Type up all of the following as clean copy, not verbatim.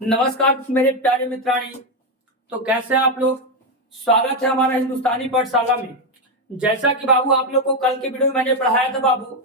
नमस्कार मेरे प्यारे मित्राणी। तो कैसे हैं आप लोग। स्वागत है हमारा हिंदुस्तानी पाठशाला में। जैसा कि बाबू आप लोग को कल के वीडियो में मैंने पढ़ाया था बाबू,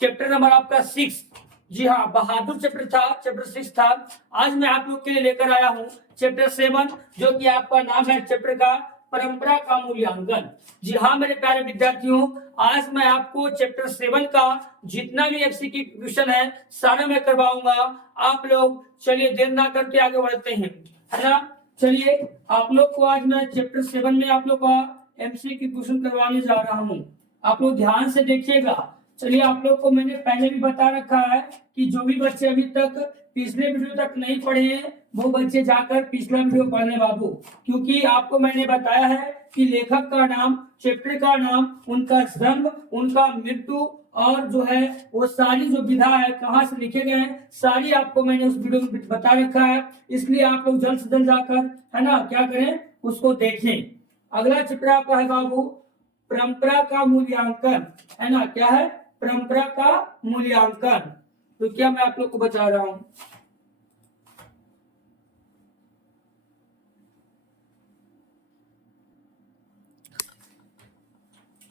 चैप्टर नंबर आपका 6। जी हाँ, बहादुर चैप्टर था, चैप्टर 6 था। आज मैं आप लोग के लिए लेकर आया हूँ चैप्टर 7, जो कि आपका नाम है चैप्टर का परंपरा का मूल्यांकन। जी हाँ मेरे प्यारे विद्यार्थियों, आज मैं आपको चैप्टर 7 का जितना भी एमसीक्यू क्वेश्चन है सारा मैं करवाऊंगा। आप लोग चलिए देर ना करके आगे बढ़ते हैं, है ना। चलिए आप लोग को आज मैं चैप्टर 7 में आप लोग का एमसीक्यू क्वेश्चन करवाने जा रहा हूँ। आप लोग ध्यान से देखिएगा। चलिए आप लोग को मैंने पहले भी बता रखा है कि जो भी बच्चे अभी तक पिछले वीडियो तक नहीं पढ़े हैं वो बच्चे जाकर पिछला वीडियो पढ़ लें बाबू, क्योंकि आपको मैंने बताया है कि लेखक का नाम, चैप्टर का नाम, उनका जन्म, उनका मृत्यु और जो है वो सारी जो विधा है कहाँ से लिखे गए हैं सारी आपको मैंने उस वीडियो में बता रखा है। इसलिए आप लोग जल्द से जल्द जाकर, है ना, क्या करें, उसको देखें। अगला चैप्टर आपका है बाबू परंपरा का मूल्यांकन, है ना। क्या है? परंपरा का मूल्यांकन। तो क्या मैं आप लोग को बता रहा हूं,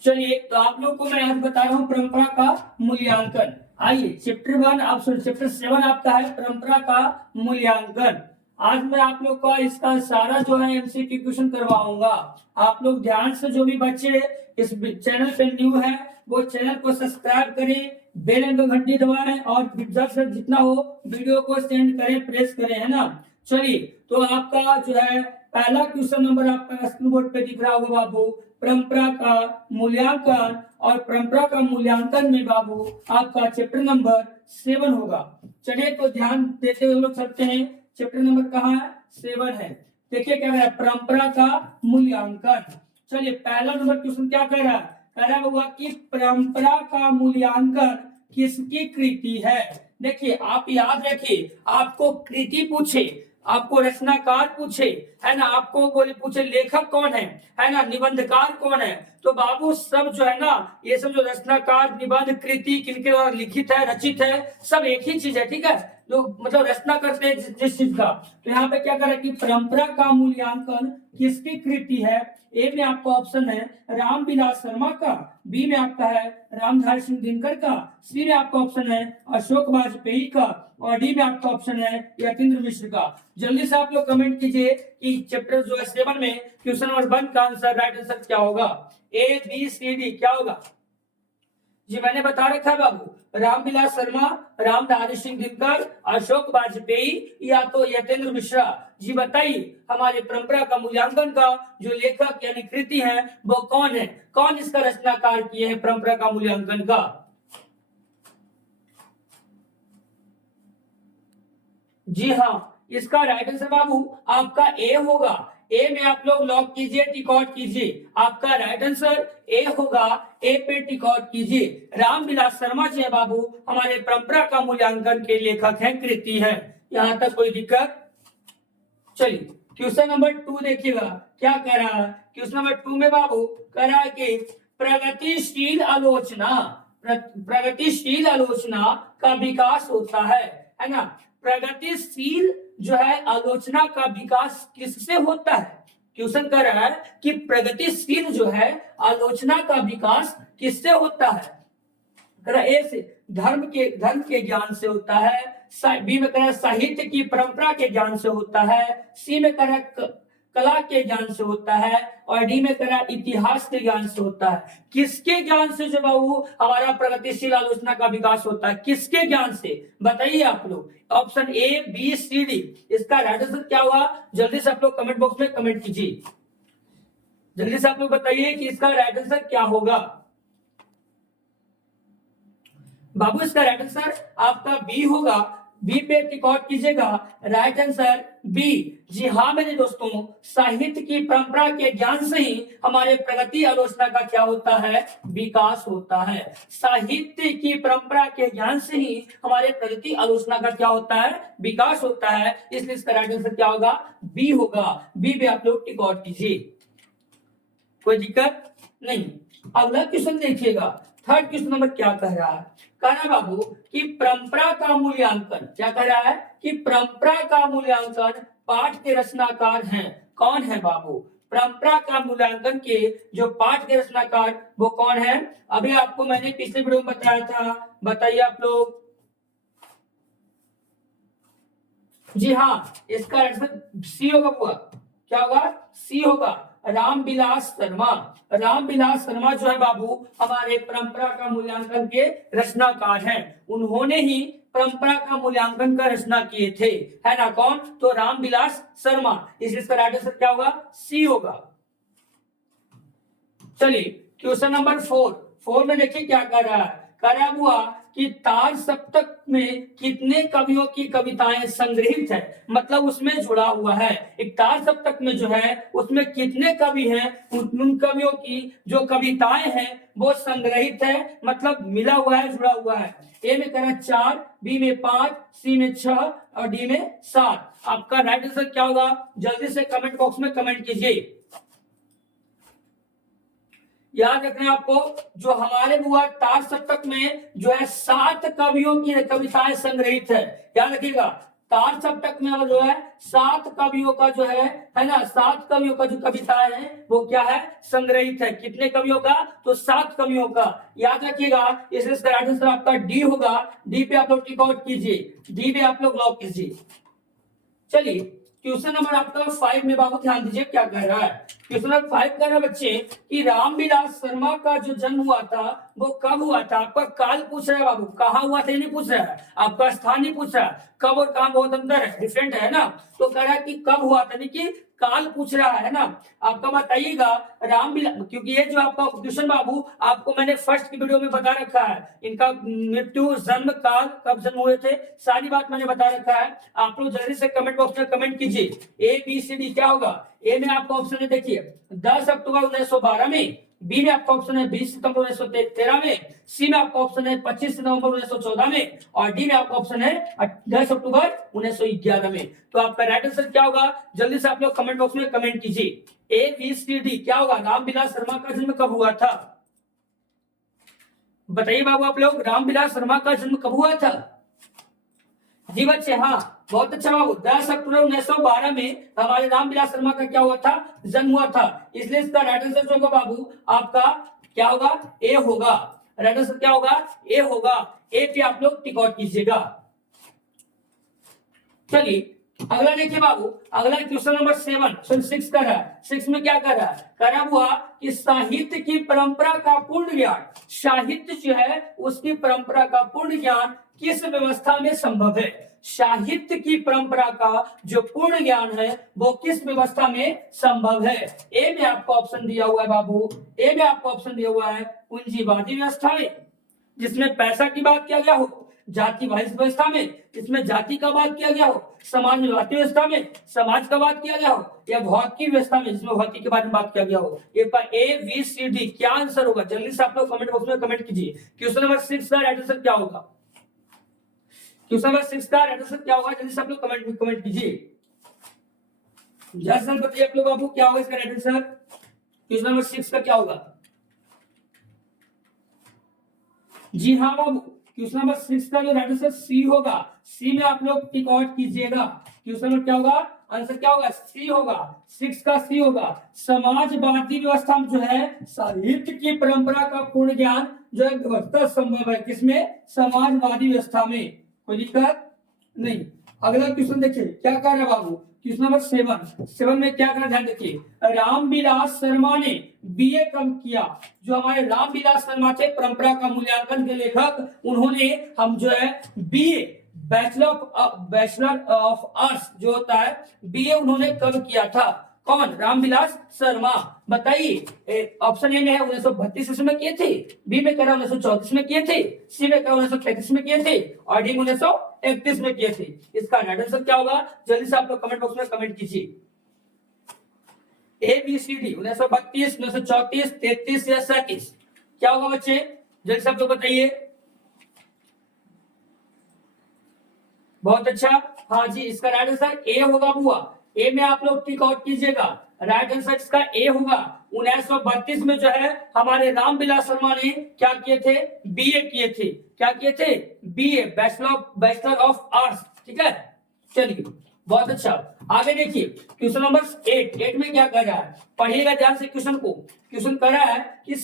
चलिए तो आप लोग को मैं आज बता रहा हूँ परंपरा का मूल्यांकन। आइए चैप्टर 1 आप चैप्टर 7 आपका है परंपरा का मूल्यांकन। आज मैं आप लोग का इसका सारा जो है एमसीक्यू क्वेश्चन करवाऊंगा। आप लोग ध्यान से, जो भी बच्चे इस चैनल पे न्यू है वो चैनल को सब्सक्राइब करें, बेल आइकन घंटी दबाएं और जल्द से जितना हो वीडियो को सेंड करें, प्रेस करें, है ना। चलिए तो आपका जो है पहला क्वेश्चन नंबर आपका स्क्रीन बोर्ड पे दिख रहा होगा बाबू, परंपरा का मूल्यांकन। और परंपरा का मूल्यांकन में बाबू आपका चैप्टर नंबर 7 होगा। चलिए तो ध्यान देते हुए लोग चलते हैं। चैप्टर नंबर कहाँ है? 7 है। देखिए क्या कह रहा है, परंपरा का मूल्यांकन। चलिए पहला नंबर क्वेश्चन क्या कह रहा है? कह रहा होगा कि परंपरा का मूल्यांकन किसकी कृति है। देखिए आप याद रखिए, आपको कृति पूछे, आपको रचनाकार पूछे, है ना, आपको बोले पूछे लेखक कौन है ना, निबंधकार कौन है, तो बाबू सब जो है ना, ये सब जो रचनाकार, निबंध, कृति किनके द्वारा लिखित है, रचित है, सब एक ही चीज है, ठीक है। जो मतलब रचना करते हैं जिस चीज का, तो यहाँ पे क्या कर रहा है कि परंपरा का मूल्यांकन किसकी कृति है। ए में आपका ऑप्शन है रामविलास शर्मा का, बी में आपका है रामधारी सिंह दिनकर का, सी में आपका ऑप्शन है अशोक वाजपेयी का और डी में आपका ऑप्शन है यतीन्द्र मिश्र का। जल्दी से आप लोग कमेंट कीजिए कि चैप्टर जो है 7 में क्वेश्चन नंबर 1 का आंसर, राइट आंसर क्या होगा। ए बी सी डी क्या होगा जी? मैंने बता रखा है बाबू, रामविलास शर्मा, रामधारी सिंह दिनकर, अशोक वाजपेयी या तो यतीन्द्र मिश्रा। जी बताइए हमारे परंपरा का मूल्यांकन का जो लेखक यानी कृति है वो कौन है, कौन इसका रचनाकार किए हैं परंपरा का मूल्यांकन का। जी हाँ, इसका राइट आंसर बाबू आपका ए होगा। ए में आप लोग लॉक कीजिए, टिक आउट कीजिए। आपका राइट आंसर ए होगा, ए पे टिक आउट कीजिए। रामविलास शर्मा जी है बाबू हमारे परंपरा का मूल्यांकन के लेखक हैं, कृति है। यहाँ तक कोई दिक्कत? चलिए क्वेश्चन नंबर 2 देखिएगा क्या कह रहा है। क्वेश्चन नंबर 2 में बाबू कह रहा है कि प्रगतिशील आलोचना, प्रगतिशील आलोचना का विकास होता है ना। प्रगतिशील जो है आलोचना का विकास किससे होता है? क्वेश्चन कर रहा है कि प्रगतिशील जो है आलोचना का विकास किससे होता है। ए से धर्म के ज्ञान से होता है, बी में कह रहा है साहित्य की परंपरा के ज्ञान से होता है, सी में कह रहा है कला के ज्ञान से होता है और डी में कह रहा है इतिहास के ज्ञान से होता है। किसके ज्ञान से जो बाबू हमारा प्रगतिशील आलोचना का विकास होता है, किसके ज्ञान से बताइए आप लोग। Option A B C D, इसका राइट आंसर क्या होगा? जल्दी से आप लोग कमेंट बॉक्स में कमेंट कीजिए। जल्दी से आप लोग बताइए कि इसका राइट आंसर क्या होगा। बाबू इसका राइट आंसर आपका बी होगा। बी पे टिक आउट कीजिएगा, राइट आंसर बी। जी हाँ मेरे दोस्तों, साहित्य की परंपरा के ज्ञान से ही हमारे प्रगति आलोचना का क्या होता है? विकास होता है। साहित्य की परंपरा के ज्ञान से ही हमारे प्रगति आलोचना का क्या होता है? विकास होता है। इसलिए इसका राइट आंसर क्या होगा? बी होगा। बी पे आप लोग टिक आउट कीजिए, कोई दिक्कत नहीं। अगला क्वेश्चन देखिएगा, थर्ड क्वेश्चन नंबर क्या कह रहा है। कह रहा बाबू कि परंपरा का मूल्यांकन, क्या कह रहा है कि परंपरा का मूल्यांकन पाठ के रचनाकार हैं। कौन है बाबू? परंपरा का मूल्यांकन के जो पाठ के रचनाकार वो कौन है? अभी आपको मैंने पिछले वीडियो में बताया था, बताइए आप लोग। जी हाँ, इसका आंसर सी होगा बुआ। क्या होगा? सी होगा। रामविलास शर्मा। रामविलास शर्मा जो है बाबू हमारे परंपरा का मूल्यांकन के रचनाकार हैं। उन्होंने ही परंपरा का मूल्यांकन का रचना किए थे, है ना? कौन? तो रामविलास शर्मा। इसलिए इसका राइट आंसर क्या होगा? सी होगा। चलिए क्वेश्चन नंबर 4 में देखिए क्या कर रहा है। कह रहा हुआ कि तार सप्तक में कितने कवियों की कविताएं संग्रहित है, मतलब उसमें जुड़ा हुआ है। एक तार सप्तक में जो है उसमें कितने कवि हैं, उन कवियों की जो कविताएं हैं वो संग्रहित है, मतलब मिला हुआ है, जुड़ा हुआ है। ए में कह रहा 4, बी में 5, सी में 6 और डी में 7। आपका राइट आंसर क्या होगा? जल्दी से कमेंट बॉक्स में कमेंट कीजिए। याद रखना आपको, जो हमारे बुआ तार सप्तक में जो है 7 कवियों की कविताएं संग्रहित है। याद रखिएगा, तार सप्तक में जो है 7 कवियों का जो है ना, 7 कवियों का जो कविताएं हैं वो क्या है? संग्रहित है। कितने कवियों का? तो 7 कवियों का। याद रखिएगा, इसलिए इसका राइट आंसर आपका डी होगा। डी पे आप लोग टिक आउट कीजिए, डी पे आप लोग लॉक कीजिए। चलिए क्वेश्चन नंबर आपका 5 में बाबू ध्यान दीजिए क्या कह रहा है। क्वेश्चन नंबर 5 कह रहा है बच्चे कि रामविलास शर्मा का जो जन्म हुआ था वो कब हुआ था? आपका काल पूछ रहा है बाबू, कहाँ हुआ था ये नहीं पूछ रहा है, आपका स्थान नहीं पूछ रहा है। कब और कहाँ बहुत अंतर है, डिफरेंट है ना। तो कह रहा है कि कब हुआ था, नहीं कि काल पूछ रहा है ना। आपका बताइएगा रामविलास, क्योंकि ये जो आपका क्वेश्चन बाबू आपको मैंने फर्स्ट की वीडियो में बता रखा है। इनका मृत्यु, जन्म, काल, कब जन्म हुए थे, सारी बात मैंने बता रखा है। आप लोग जल्दी से कमेंट बॉक्स में कमेंट कीजिए। ए बी सी डी क्या होगा? ए में आपका ऑप्शन है देखिए 10 अक्टूबर 1912 में, बी में आपका ऑप्शन है 20 सितंबर 1913 में, सी में आपका ऑप्शन है 25 नवंबर 1914 में और डी में आपका ऑप्शन है 10 अक्टूबर 1911 में। तो आपका राइट आंसर क्या होगा? जल्दी से आप लोग कमेंट बॉक्स में कमेंट कीजिए। ए बी सी डी क्या होगा? रामविलास शर्मा का जन्म कब हुआ था? बताइए बाबू आप लोग, रामविलास शर्मा का जन्म कब हुआ था? जी बच्चे, हाँ बहुत अच्छा बाबू, 10 अक्टूबर 1912 में हमारे रामविलास शर्मा का क्या हुआ था? जन्म हुआ था। इसलिए इसका राइट आंसर जो होगा बाबू आपका क्या होगा? ए होगा। राइट आंसर क्या होगा? ए होगा। ए पे आप लोग टिक आउट कीजिएगा। चलिए अगला देखिए बाबू, अगला क्वेश्चन नंबर 6 कर रहा है। 6 में क्या कर रहा है? कर रहा हुआ कि साहित्य की परंपरा का पूर्ण ज्ञान, साहित्य जो है उसकी परंपरा का पूर्ण ज्ञान किस व्यवस्था में संभव है? साहित्य की परंपरा का जो पूर्ण ज्ञान है वो किस व्यवस्था में संभव है? ए में आपको ऑप्शन दिया हुआ है बाबू, ए में आपको ऑप्शन दिया हुआ है पूंजीवादी व्यवस्था में, जिसमें पैसा की बात किया गया हो, जातिवादी व्यवस्था में, इसमें जाति का बात किया गया हो, समाजवादी व्यवस्था में समाज का बात किया गया हो, या भौतिक व्यवस्था में जिसमें भौतिक के बारे में बात किया गया हो। ये ए बी सी डी क्या आंसर होगा? जल्दी से आप लोग कमेंट बॉक्स में कमेंट कीजिए। क्वेश्चन नंबर 6 का राइट आंसर क्या होगा? क्वेश्चन नंबर 6 का राइट आंसर क्या होगा? जल्दी से आप लोग कमेंट कीजिए। जल्दी से बताइए आप लोग बाबू क्या होगा इसका राइट आंसर? क्वेश्चन नंबर 6 का क्या होगा? जी हाँ बाबू, क्वेश्चन नंबर 6 का जो राइट आंसर सी होगा। सी में आप लोग टिक आउट कीजिएगा। क्वेश्चन नंबर क्या होगा? आंसर क्या होगा? सी होगा। 6 का सी होगा। समाजवादी व्यवस्था में जो है साहित्य की परंपरा का पूर्ण ज्ञान जो है व्यवस्था संभव है, किसमें? समाजवादी व्यवस्था में। कोई दिक्कत नहीं। अगला क्वेश्चन देखिए क्या कर रहे बाबू। क्वेश्चन नंबर 7 में क्या करना, ध्यान देखिए। रामविलास शर्मा ने बीए कब किया? जो हमारे रामविलास शर्मा थे परंपरा का मूल्यांकन के लेखक, उन्होंने हम जो है बीए बैचलर ऑफ आर्ट्स जो होता है बीए उन्होंने कब किया था? कौन? रामविलास शर्मा। बताइए ऑप्शन ए में है 1932 में किए थे, बी में कह रहा 1934 में किए थे, सी में कह रहा 1933 में किए थे और डी में 1931 में किए थे। इसका राइट आंसर क्या होगा? जल्दी से आप लोग कमेंट बॉक्स में कमेंट कीजिए। ए बी सी डी 1932, 1934, 33 या 37 क्या होगा बच्चे? जल्दी से आप लोग बताइए। बहुत अच्छा, हाँ जी, इसका राइट आंसर ए होगा बुआ। ए में आप लोग टिक आउट कीजिएगा। राइट आंसर इसका ए होगा। 1932 में जो है हमारे रामविलास शर्मा ने क्या किए थे, बीए किए थे। क्या किए थे, बीए, बैचलर ऑफ आर्ट्स। ठीक है, चलिए बहुत अच्छा। आगे देखिए क्वेश्चन नंबर 8 में क्या कर रहा है, पढ़िएगा ध्यान से क्वेश्चन को। क्वेश्चन कर रहा है कि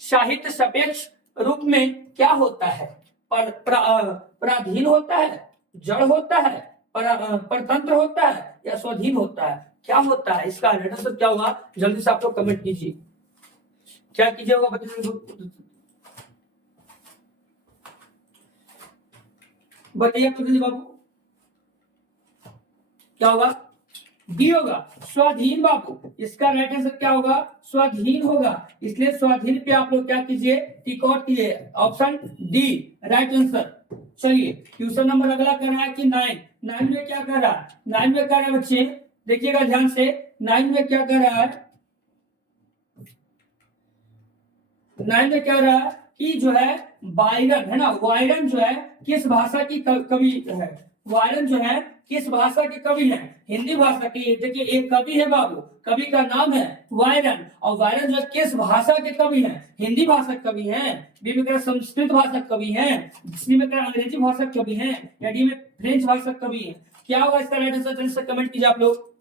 साहित्य सापेक्ष रूप में क्या होता है, पराधीन होता है, जड़ होता है, परतंत्र होता है या स्वाधीन होता है, क्या होता है? इसका आंसर क्या होगा, जल्दी से आप लोग कमेंट कीजिए। क्या कीजिएगा बताइए जल्दी बाबू, क्या होगा? डी होगा, स्वाधीन बाबू। इसका राइट आंसर क्या होगा, स्वाधीन होगा। इसलिए स्वाधीन पे आप लोग क्या कीजिए, टिक आउट कीजिए, ऑप्शन डी राइट आंसर। चलिए क्वेश्चन नंबर अगला कर रहा है कि 9 में क्या कर रहा है, 9 में कर रहा है बच्चे, देखिएगा ध्यान से। 9 में क्या कर रहा है, 9 में क्या हो रहा है कि जो है बायरन है ना, वायरन जो है किस भाषा की कवि है, वायरन जो है किस भाषा के कवि है, हिंदी भाषा की। देखिए एक कवि है बाबू, कवि का नाम है वायरन, और वायरन जो है किस भाषा के कवि है, हिंदी भाषा के कवि है, बी में कह संस्कृत भाषा के कवि है, सी में कह अंग्रेजी भाषा के कवि है, या डी में फ्रेंच भाषा के कवि है। क्या होगा इसका राइट आंसर, कमेंट कीजिए आप लोग।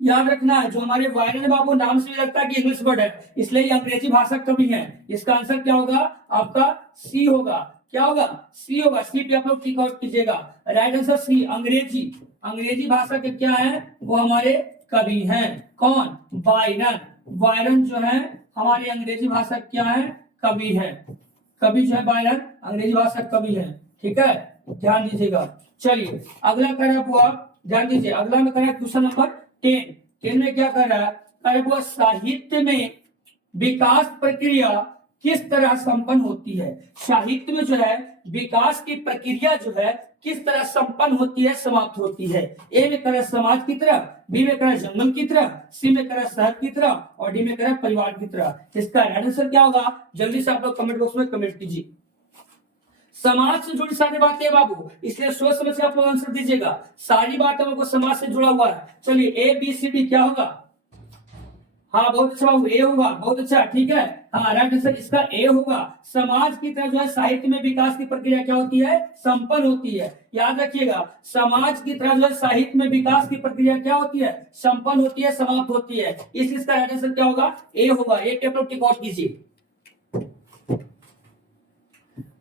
याद रखना है जो हमारे वायरन बाबू नाम से लगता है कि इंग्लिश वर्ड है, इसलिए ये अंग्रेजी भाषा कवि है। इसका आंसर क्या होगा आपका, सी होगा। क्या होगा, सी होगा। सी पे आप लोग टिक आउट कीजिएगा, राइट आंसर सी, अंग्रेजी भाषा के क्या है, वो हमारे कवि हैं। कौन, वायरन। वायरन जो है हमारे अंग्रेजी भाषा क्या है, कवि है। कवि जो है वायरन अंग्रेजी भाषा कवि है। ठीक है, ध्यान दीजिएगा। चलिए अगला करा हुआ, ध्यान दीजिए, अगला में करा क्वेश्चन नंबर 10 में क्या कर रहा है, करे हुआ साहित्य में विकास प्रक्रिया किस तरह संपन्न होती है। साहित्य में जो है विकास की प्रक्रिया जो है किस तरह संपन्न होती है, समाप्त होती है। ए में करे समाज की तरह, बी में करे जंगल की तरह, सी में करे शहर की तरह, और डी में करे परिवार की तरह। इसका आंसर क्या होगा, जल्दी से आप लोग कमेंट बॉक्स में कमेंट कीजिए। समाज से जुड़ी सारी बातें बाबू, इसलिए सोच समझ के आप लोग आंसर दीजिएगा। सारी बातें हमको समाज से जुड़ा हुआ है। चलिए ए बी सी डी क्या होगा, हाँ बहुत अच्छा बाबू, ए होगा, बहुत अच्छा। ठीक है, हाँ राइट आंसर इसका ए होगा। समाज की तरह जो है साहित्य में विकास की प्रक्रिया क्या होती है, संपन्न होती है। याद रखिएगा, समाज की तरह जो है साहित्य में विकास की प्रक्रिया क्या होती है, संपन्न होती है, समाप्त होती है। इसका राइट आंसर क्या होगा, ए होगा। ए पे टिक आउट कीजिए।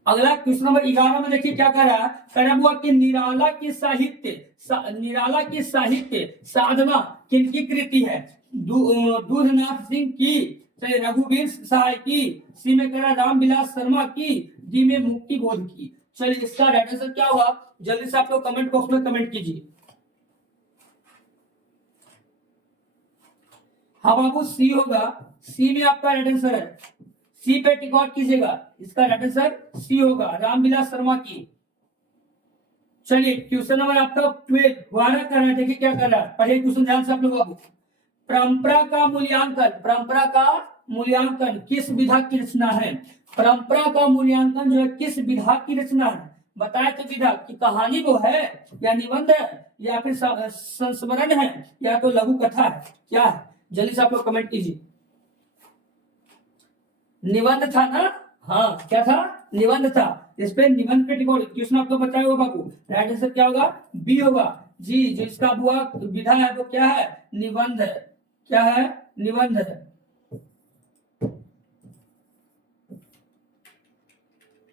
अगला क्वेश्चन नंबर 11 में देखिए क्या कर रहा है, कह हुआ कि निराला की साहित्य साधना किनकी कृति है, दूधनाथ सिंह की, रघुवीर सहाय की, सी में कह रहा रामविलास शर्मा की, डी में मुक्ति बोध की। चलिए इसका राइट आंसर क्या होगा, जल्दी से आप लोग कमेंट बॉक्स में कमेंट कीजिए। हाँ बाबू सी होगा, सी में आपका राइट आंसर है, सी पे टिक आउट कीजिएगा। इसका राइट आंसर सी होगा, रामविलास शर्मा की। चलिए क्वेश्चन नंबर आपका 12 द्वारा कर रहा है, देखिए क्या कर रहा है, पढ़िए क्वेश्चन ध्यान से आप लोग बाबू। परंपरा का मूल्यांकन किस विधा की रचना है। परंपरा का मूल्यांकन जो है किस विधा की रचना है, बताए तो विधा की कहानी वो है, या निबंध है, या फिर संस्मरण है, या तो लघु कथा है, क्या है, जल्दी से आप लोग कमेंट कीजिए। निबंध था ना, हाँ क्या था, निबंध था। इस पे निबंध पे टिको, क्वेश्चन आपको बताया होगा बाबू, राइट आंसर क्या होगा, बी होगा जी। जो इसका हुआ विधा है वो क्या है, निबंध है। क्या है, निबंध है।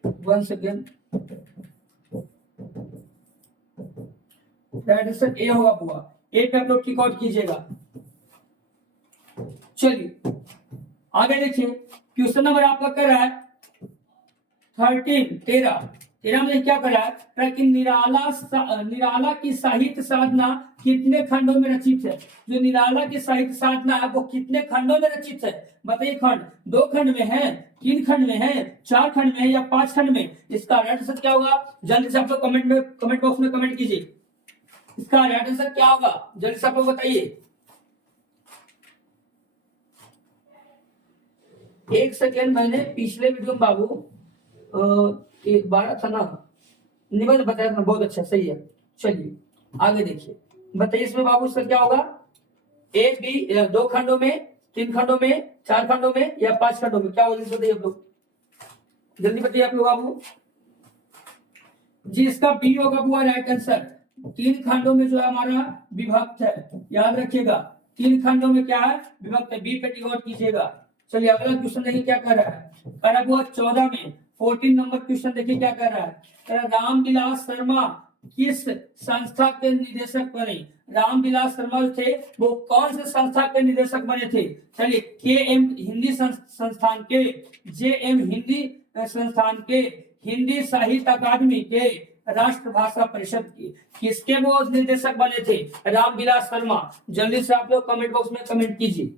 One second, right answer A होगा बुआ। ए पे आप लोग टिक आउट कीजिएगा। चलिए आगे देखिए, क्वेश्चन नंबर आपका कर रहा है 13 में क्या कर रहा है कि निराला की साहित्य साधना कितने खंडों में रचित है। जो निराला की साहित्य साधना है वो कितने खंडों में रचित है, बताइए। खंड 2 खंड में है, 3 खंड में है, 4 खंड में है, या 5 खंड में। इसका राइट आंसर क्या होगा, जल्दी से आप लोग कमेंट बॉक्स में कमेंट कीजिए। इसका राइट आंसर क्या होगा, जल्दी से आप लोग बताइए। 1 सेकेंड, मैंने पिछले वीडियो में बाबू 12 था ना, निबंध बताया था, बहुत अच्छा, सही है। चलिए आगे देखिए, बताइए इसमें बाबू इसका क्या होगा? ए बी 2 खंडों में, 3 खंडों में, 4 खंडों में या 5 खंडों में? क्या होगा बताइए आप लोग, जल्दी बताइए आप लोग बाबू जी। इसका बी होगा बुआ राइट आंसर। 3 खंडों में जो है हमारा विभक्त है, याद रखिएगा 3 खंडों में क्या है? विभक्त है। बी पे टिक आउट कीजिएगा। चलिए अगला क्वेश्चन देखिए क्या कर रहा है। कह रहा है बुआ 14 में 14 नंबर क्वेश्चन देखिए क्या कर रहा है। कह रहा है रामविलास शर्मा किस संस्था के निदेशक बने? रामविलास शर्मा जो थे वो कौन से संस्था के निदेशक बने थे? चलिए के एम हिंदी संस्थान के, जे एम हिंदी संस्थान के, हिंदी साहित्य अकादमी के, राष्ट्रभाषा परिषद की, किसके वो निदेशक बने थे? रामविलास शर्मा। जल्दी से आप लोग कमेंट बॉक्स में कमेंट कीजिए।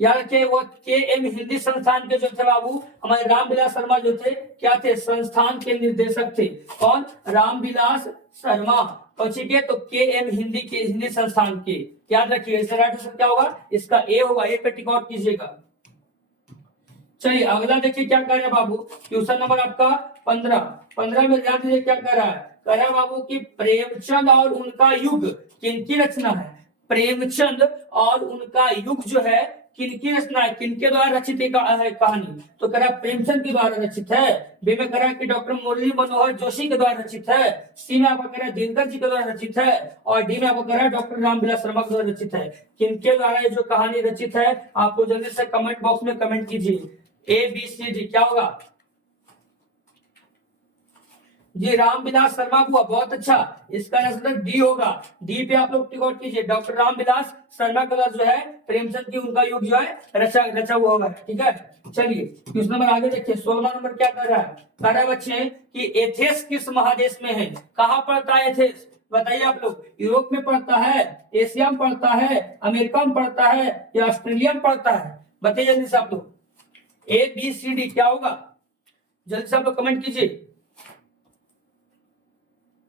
याद रखिए वो के एम हिंदी संस्थान के जो थे बाबू हमारे रामविलास शर्मा जो थे क्या थे? संस्थान के निर्देशक थे। कौन? रामविलास शर्मा। ठीक है, तो के एम हिंदी के हिंदी संस्थान के, याद रखिए इसका राइट आंसर क्या होगा? इसका ए होगा। ए पे टिक आउट कीजिएगा। चलिए अगला देखिए क्या कर रहे हैं बाबू। क्वेश्चन नंबर आपका 15 में ध्यान दीजिए क्या कर रहा है। कह रहा है बाबू कि प्रेमचंद और उनका युग किनकी रचना है? प्रेमचंद और उनका युग जो है किनकी रचना है? किनके द्वारा रचित है कहानी? तो कह रहा है प्रेमचंद के द्वारा रचित है। बी में कह रहा है कि डॉक्टर मुरली मनोहर जोशी के द्वारा रचित है। सी में आपको कह रहा है दिनकर जी के द्वारा रचित है। और डी में आपको कह रहा है डॉक्टर रामविलास शर्मा के द्वारा रचित है। किनके द्वारा ये जो कहानी रचित है आपको जल्दी से कमेंट बॉक्स में कमेंट कीजिए। ए बी सी डी क्या होगा जी? रामविलास शर्मा को। बहुत अच्छा, इसका आंसर डी होगा। डी पे आप लोग टिक आउट कीजिए। डॉक्टर रामविलास शर्मा का जो है प्रेमचंद की उनका युग जो है रचा हुआ होगा। ठीक है, चलिए क्वेश्चन नंबर आगे देखिए। 16वां नंबर क्या कर रहा है? कह रहा है बच्चे कि एथेंस किस महादेश में है? कहाँ पड़ता है एथेंस? बताइए आप लोग। यूरोप में पड़ता है, एशिया में पड़ता है, अमेरिका में पड़ता है या ऑस्ट्रेलिया में पड़ता है? बताइए जल्दी से आप लोग। ए बी सी डी क्या होगा? जल्दी से आप लोग कमेंट कीजिए।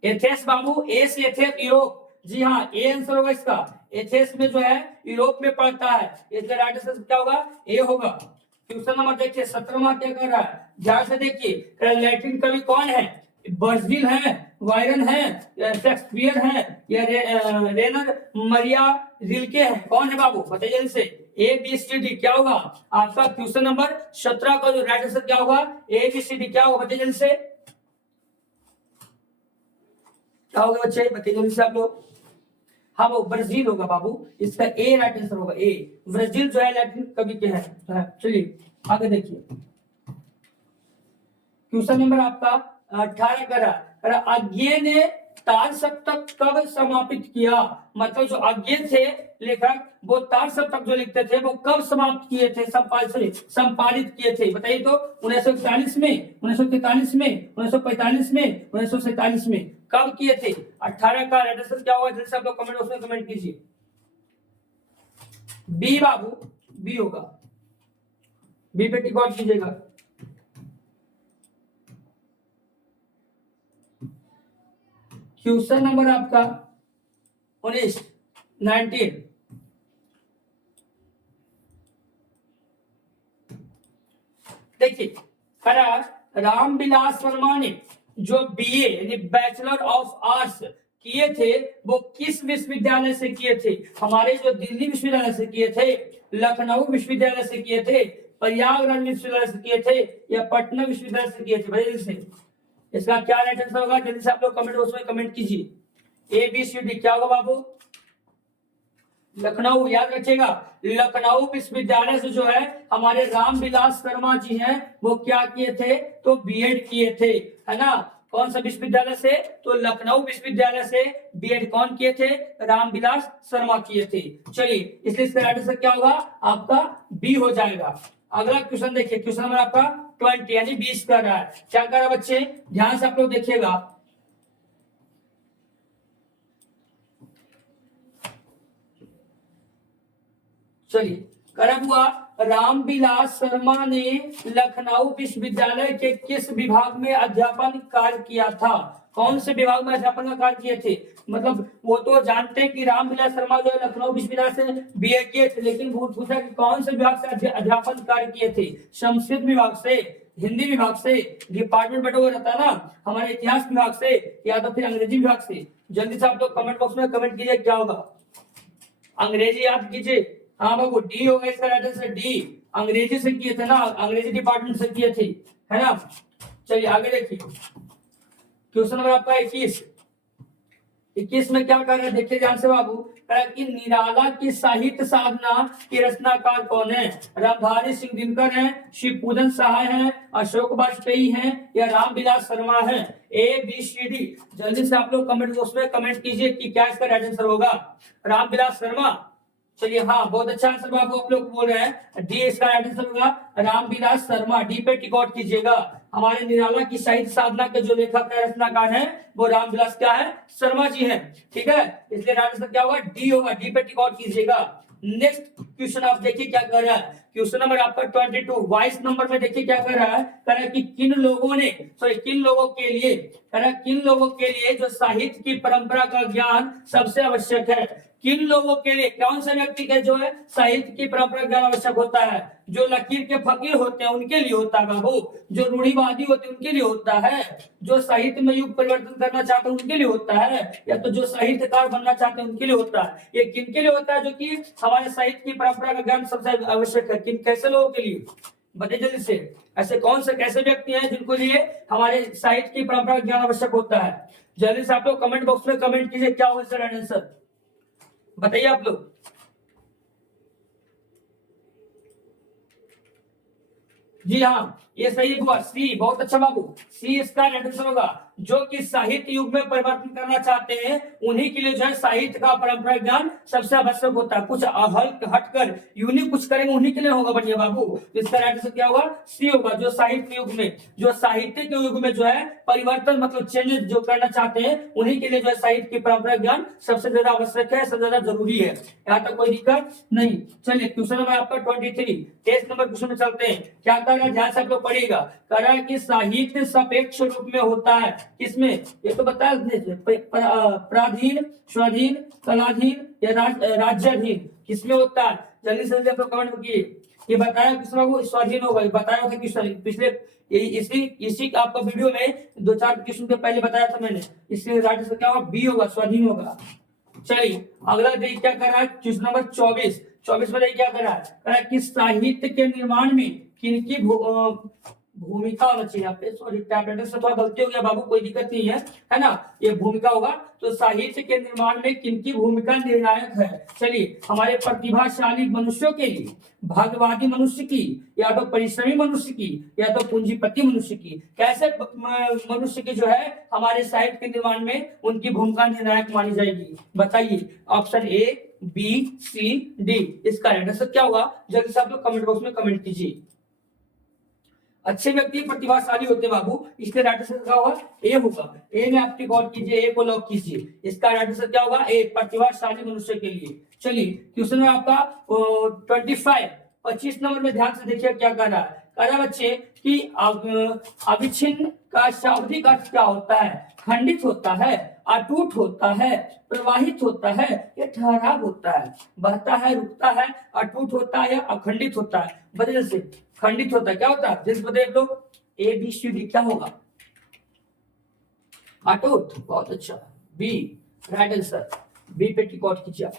एथेंस बाबू, ए से एथेंस यूरोप। जी हाँ, ए आंसर होगा इसका। एथेंस में जो है यूरोप में पड़ता है, इसका राइट आंसर क्या होगा? ए होगा। क्वेश्चन नंबर देखिए 17वां क्या कर रहा है, ध्यान से देखिए। लैटिन कवि कौन है? वर्जिल है, वायरन है, शेक्सपियर है या रेनर मरिया रिल्के है? कौन है बाबू? बताइए जल्दी से। ए बी सी डी क्या होगा आपका? क्वेश्चन नंबर 17 का जो राइट आंसर क्या होगा? ए बी सी डी क्या होगा? बताइए जल्दी से क्या होगा बच्चे? बताइए जल्दी से आप लोग। हाँ वो ब्राजील होगा बाबू, इसका ए राइट आंसर होगा। ए ब्राजील जो है लैटिन कवि के है। चलिए आगे देखिए। क्वेश्चन नंबर आपका 18 का रहा। अज्ञेय ने तार सप्तक कब समापित किया? मतलब जो अज्ञेय थे लेखक वो तार सप्तक जो लिखते थे वो कब समाप्त किए थे? संपादित किए थे? बताइए तो। 1941 में, 1943 में, 1945 में, 1947 में? कब किए थे? 18 का राइट आंसर क्या होगा? जल्दी से आप लोग कमेंट बॉक्स में कमेंट कीजिए। बी बाबू, बी होगा। बी पे टिक आउट कीजिएगा। क्वेश्चन नंबर आपका 19 देखिए। रामविलास शर्मा ने जो बीए यानी बैचलर ऑफ आर्ट्स किए थे वो किस विश्वविद्यालय से किए थे? हमारे जो दिल्ली विश्वविद्यालय से किए थे, लखनऊ विश्वविद्यालय से किए थे, प्रयागराज विश्वविद्यालय से किए थे या पटना विश्वविद्यालय से किए थे? बताइए से इसका क्या राइट आंसर होगा? जल्दी से आप लोग कमेंट बॉक्स में कमेंट कीजिए। ए बी सी डी क्या होगा बाबू? लखनऊ। याद रखिएगा लखनऊ विश्वविद्यालय से जो है हमारे रामविलास शर्मा जी हैं वो क्या किए थे? तो बीएड किए थे, है ना। कौन सा विश्वविद्यालय से? तो लखनऊ विश्वविद्यालय से बीएड कौन किए थे? रामविलास शर्मा किए थे। चलिए इसलिए इसका राइट आंसर क्या होगा? आपका बी हो जाएगा। अगला क्वेश्चन देखिए। क्वेश्चन नंबर आपका 20 यानी 20 कर रहा है। क्या कर रहा है बच्चे? ध्यान से आप लोग देखिएगा। चलिए करा हुआ। रामविलास शर्मा ने लखनऊ विश्वविद्यालय के किस विभाग में अध्यापन कार्य किया था? कौन से विभाग में अध्यापन का कार्य किए थे? मतलब वो तो जानते हैं कि रामविलास शर्मा जो है लखनऊ विश्वविद्यालय से बीए किए थे, लेकिन वो पूछा कि कौन से विभाग से अध्यापन कार्य किए थे? संस्कृत विभाग से, हिंदी विभाग से डिपार्टमेंट बटा हुआ रहता है ना, हमारे इतिहास विभाग से या तो फिर अंग्रेजी विभाग से। जल्दी से आप लोग कमेंट बॉक्स में कमेंट कीजिए क्या होगा। अंग्रेजी याद कीजिए, हाँ बाबू डी होगा इसका राइट आंसर, डी। अंग्रेजी से किए थे ना, अंग्रेजी डिपार्टमेंट से किए थे, है ना। चलिए आगे देखिए, क्वेश्चन नंबर आपका 21 में क्या कर रहे हैं देखिए ध्यान से बाबू। कह रहा है कि निराला की साहित्य साधना के रचनाकार कौन है? रामधारी सिंह दिनकर हैं, शिवपूजन सहाय हैं, अशोक वाजपेयी हैं या रामविलास शर्मा हैं? A B C D. जल्दी से आप लोग कमेंट बॉक्स में कमेंट कीजिए कि क्या इसका राइट आंसर होगा, रामविलास शर्मा। चलिए हाँ बहुत अच्छा आंसर बाबू आप लोग बोल रहे हैं, डी इसका राइट आंसर होगा, रामविलास शर्मा। डी पे टिक आउट कीजिएगा। हमारे निराला की साहित्य साधना के जो लेखक है रचनाकार है वो रामविलास क्या है, शर्मा जी हैं, ठीक है। इसलिए राइट आंसर क्या होगा, डी होगा। डी पे टिक आउट कीजिएगा। नेक्स्ट क्वेश्चन आप देखिए क्या कर रहा है, क्वेश्चन नंबर आपका 22 22 नंबर में देखिए क्या कर रहा है। कह रहा है कि किन लोगों ने किन लोगों के लिए, कह रहा है किन लोगों के लिए जो साहित्य की परंपरा का ज्ञान सबसे आवश्यक है। किन लोगों के लिए, कौन से व्यक्ति के जो है साहित्य की परंपरा ज्ञान आवश्यक होता है? जो लकीर के फकीर होते हैं उनके लिए होता है बाबू, जो रूढ़िवादी होते हैं उनके लिए होता है, जो साहित्य में युग परिवर्तन करना चाहते हैं उनके लिए होता है, या तो जो साहित्यकार बनना चाहते हैं उनके लिए होता है। ये किनके लिए होता है? जो कि हमारे साहित्य की परंपरा का ज्ञान सबसे आवश्यक है। किन कैसे लोगों के लिए बताइए जल्दी से। ऐसे कौन से कैसे व्यक्ति हैं जिनको लिए हमारे साहित्य की परंपरा का ज्ञान आवश्यक होता है? जल्दी से आप लोग कमेंट बॉक्स में कमेंट कीजिए क्या होगा इसका आंसर, बताइए आप लोग। जी हाँ ये सही हुआ, सी। बहुत अच्छा बाबू, सी इसका राइट आंसर होगा। जो कि साहित्य युग में परिवर्तन करना चाहते हैं उन्हीं के लिए जो है साहित्य का परंपरा ज्ञान सबसे आवश्यक होता है। कुछ हटकर यूनिक कुछ करेंगे उन्हीं के लिए होगा बढ़िया बाबू। इसका राइट आंसर क्या होगा, सी होगा। जो साहित्य युग में, जो साहित्य के युग में जो है परिवर्तन मतलब चेंज जो करना चाहते हैं उन्हीं के लिए जो है साहित्य की परंपरा ज्ञान सबसे ज्यादा आवश्यक है, सबसे ज्यादा जरूरी है। यहाँ तक कोई दिक्कत नहीं। चलिए क्वेश्चन नंबर आपका 23 टेस्ट नंबर क्वेश्चन में चलते हैं। क्या कर रहा है ध्यान से आप लोग पढ़िएगा। कह रहा है कि साहित्य सापेक्ष रूप में होता है किसमें? ये तो बता प्राधीन, स्वाधीन, कलाधीन या राज्याधीन, किसमें होता है? जल्दी से जल्दी आप लोग कमेंट किए। ये बताया किस बाबू, स्वाधीन होगा। बताया था कि पिछले इसी आपका वीडियो में 2-4 क्वेश्चन के पहले बताया था मैंने। इसलिए राइट आंसर क्या होगा, बी होगा, स्वाधीन होगा। चलिए अगला देखिए क्या कर रहा है, क्वेश्चन नंबर 24 में देखिए क्या कर रहा है। कह रहा है कि साहित्य के निर्माण में किनकी भूमिका होना चाहिए। यहाँ पे सॉरी टैबलेट से थोड़ा गलती हो गया बाबू, कोई दिक्कत नहीं है ना। ये भूमिका होगा। तो साहित्य के निर्माण में किनकी भूमिका निर्णायक है? चलिए हमारे प्रतिभाशाली मनुष्यों के लिए, भाग्यवादी मनुष्य की, या तो परिश्रमी मनुष्य की, या तो पूंजीपति मनुष्य की। कैसे मनुष्य की जो है हमारे साहित्य के निर्माण में उनकी भूमिका निर्णायक मानी जाएगी, बताइए। Option A, B, C, D. इसका राइट आंसर क्या होगा जल्दी से आप लोग कमेंट बॉक्स में कमेंट कीजिए। अच्छे व्यक्ति प्रतिभाशाली होते हैं बाबू, इसलिए राइट आंसर क्या होगा, ए होगा। ए में आप टिक आउट कीजिए, ए को लॉक कीजिए। इसका राइट आंसर क्या होगा, ए, प्रतिभाशाली मनुष्य के लिए। चलिए क्वेश्चन में आपका 25 नंबर में ध्यान से देखिए क्या कर रहा है। कह रहा है बच्चे कि अविच्छिन्न का शाब्दिक अर्थ क्या होता है? खंडित होता है, अटूट होता है, प्रवाहित होता है या ठहराव होता है? बहता है, रुकता है, अटूट होता है या अखंडित होता है? बदल से खंडित होता है, क्या होता है जैसे बताइए लोग। ए बी सी डी क्या होगा, अटूट। बहुत अच्छा, बी राइट आंसर। बी पे टिक आउट कीजिए आप।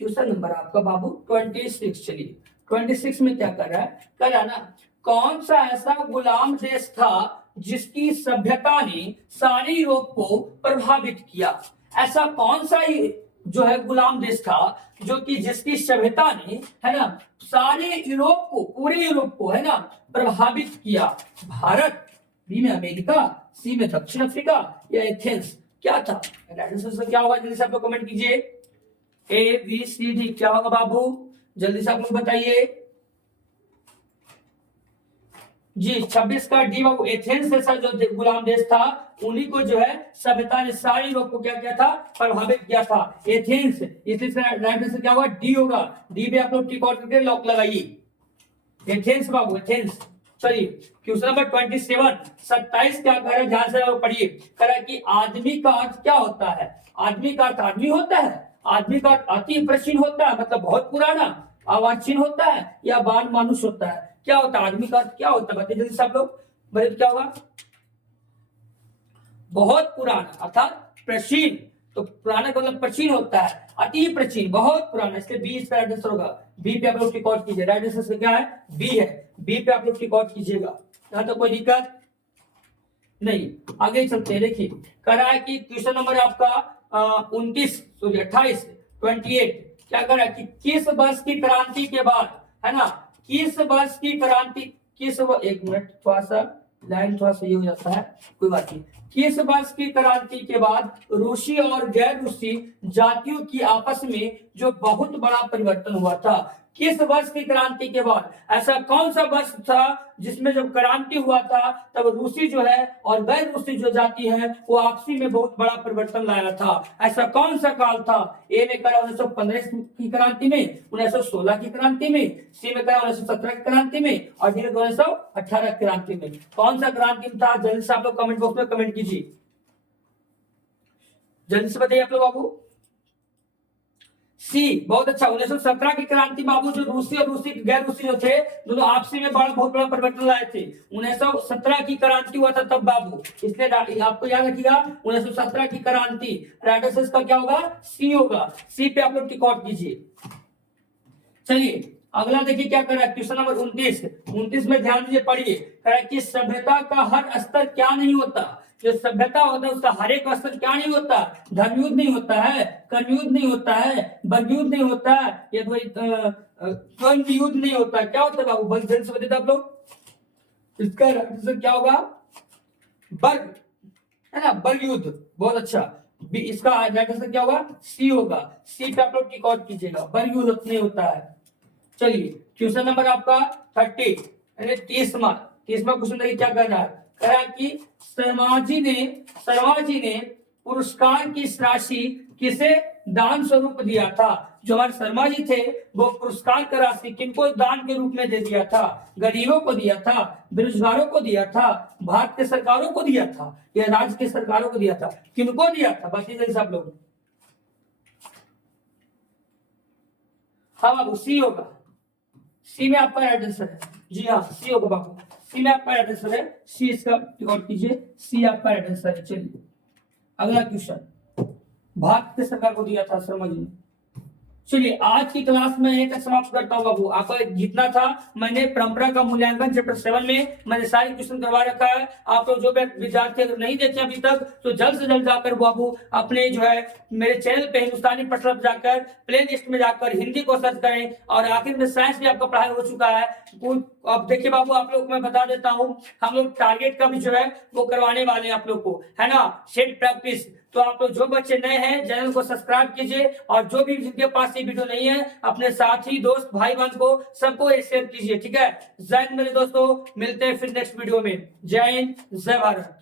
क्वेश्चन नंबर आपका बाबू 26। चलिए 26 में क्या कर रहा है, कह रहा ना कौन सा ऐसा गुलाम देश था जिसकी सभ्यता ने सारे यूरोप को प्रभावित किया? ऐसा कौन सा जो है गुलाम देश था जो कि जिसकी सभ्यता ने, है ना, सारे यूरोप को, पूरे यूरोप को, है ना, प्रभावित किया? भारत, बी में अमेरिका, सी में दक्षिण अफ्रीका या एथेंस? क्या था आंसर, क्या होगा जल्दी से आप लोग कमेंट कीजिए। ए बी सी डी क्या होगा बाबू, जल्दी से आप लोग बताइए जी। 26 का डी बाबू, एथेंस जैसा जो गुलाम देश था उन्हीं को जो है सभ्यता ने सारे लोग को क्या किया था, प्रभावित किया था, एथेंस। इसलिए राइट आंसर क्या होगा, डी होगा। डी पे आप लोग टिक आउट करके लॉक लगाइए, एथेंस बाबू, एथेंस। चलिए क्वेश्चन नंबर 27 क्या कह रहा है ध्यान से पढ़िए। कह रहा है कि आदमी का अर्थ क्या होता है? आदमी का अर्थ आदमी होता है, आदमी का अर्थ अति प्राचीन होता है मतलब बहुत पुराना, अवाचीन होता है या बाल मानुष होता है? क्या होता है? आदमी का अर्थ क्या होता है? बताइए जल्दी से आप लोग। बताइए क्या होगा? बहुत पुराना अर्थात प्राचीन। तो पुराना का मतलब प्राचीन होता है, अति प्राचीन, बहुत पुराना, इसलिए बी इसका राइट आंसर होगा। बी पे आप लोग टिक आउट कीजिए। राइट आंसर क्या है? बी है। बी पे आप लोग टिक आउट कीजिएगा। यहां तो कोई दिक्कत नहीं। आगे चलते हैं। देखिए कह रहा है कि क्वेश्चन नंबर आपका 29 सॉरी 28 28 क्या कर रहा है कि किस वर्ष की क्रांति के बाद, है ना, किस वर्ष की क्रांति, एक मिनट, थोड़ा सा लाइन थोड़ा सा ये हो जाता है, कोई बात नहीं। किस वर्ष की क्रांति के बाद रूसी और गैर रूसी जातियों की आपस में जो बहुत बड़ा परिवर्तन हुआ था? किस वर्ष की क्रांति के बाद? ऐसा कौन सा वर्ष था जिसमें जब क्रांति हुआ था तब रूसी जो है और गैर रूसी जो जाति है वो आपसी में बहुत बड़ा परिवर्तन लाया था? ऐसा कौन सा काल था? ए में करा 1915 की क्रांति में, 1916 की क्रांति में, सी में करा 1917 की क्रांति में, और डी में 1918 की क्रांति में। कौन सा क्रांति था? जल्दी से आप लोग कमेंट बॉक्स में कमेंट कीजिए, जल्दी से बताइए आप लोग बाबू। सी, बहुत अच्छा। 1917 की क्रांति बाबू, जो रूसी और रूसी गैर रूसी जो थे दोनों आपसी में बहुत बड़ा परिवर्तन लाए थे। 1917 की क्रांति हुआ था तब बाबू, इसलिए आपको याद रखिएगा 1917 की क्रांति। राइट आंसर का क्या होगा? सी होगा। सी पे आप लोग टिक आउट कीजिए। चलिए अगला देखिए क्या कर रहा है। क्वेश्चन नंबर 29 में ध्यान दीजिए, पढ़िए। कह रहा है कि सभ्यता का हर स्तर क्या नहीं होता? जो सभ्यता होता है उसका हर एक स्तर क्या नहीं होता? धर्म युद्ध नहीं होता है, कर्म युद्ध नहीं होता है, वर्ग युद्ध नहीं होता है, या द्वंद्व युद्ध नहीं होता है। क्या होता है बाबू? बस जल्दी से बताइए आप लोग। इसका आंसर क्या होगा? वर्ग, है ना, वर्ग युद्ध। बहुत अच्छा। इसका राइट आंसर क्या होगा? सी होगा। सी पे आप लोग टिक आउट कीजिएगा, वर्ग युद्ध नहीं होता है। चलिए क्वेश्चन नंबर आपका 30 यानी 30वां क्वेश्चन देखिए क्या कर रहा है। कह रहा है कि शर्मा जी ने पुरस्कार की राशि किसे दान स्वरूप दिया था? जो हमारे शर्मा जी थे वो पुरस्कार की राशि किनको दान के रूप में दे दिया था? गरीबों को दिया था, बेरोजगारों को दिया था, भारत के सरकारों को दिया था, या राज्य के सरकारों को दिया था? किनको दिया था? बताइए सब लोग। हाँ बाबू, सी होगा। सी में आपका राइट आंसर है। जी हाँ, सी होगा बाबू। सी में आपका राइट आंसर है। सी इसका रिकॉर्ड कीजिए। सी आपका राइट आंसर है। चलिए अगला क्वेश्चन। भारत के सरकार को दिया था शर्मा जी ने। चलिए आज की क्लास में यहीं तक समाप्त करता हूँ बाबू। आपका जितना था मैंने परंपरा का मूल्यांकन चैप्टर 7 में मैंने सारे क्वेश्चन करवा रखा है। आप लोग जो भी विद्यार्थी अगर नहीं देखे अभी तक तो जल्द से जल्द जाकर बाबू अपने जो है मेरे चैनल पे हिंदुस्तानी पटल जाकर प्ले लिस्ट में जाकर हिंदी को सर्च करें। और आखिर में साइंस भी आपका पढ़ाई हो चुका है। अब देखिए बाबू, आप लोग मैं बता देता हूँ, हम लोग टारगेट का भी जो है वो करवाने वाले हैं आप लोग को, है ना, सेट प्रैक्टिस। तो आप लोग जो बच्चे नए हैं चैनल को सब्सक्राइब कीजिए, और जो भी जिनके पास ये वीडियो नहीं है अपने साथी दोस्त भाई बहन को सबको शेयर कीजिए। ठीक है, जय हिंद मेरे दोस्तों, मिलते हैं फिर नेक्स्ट वीडियो में। जय हिंद, जय भारत।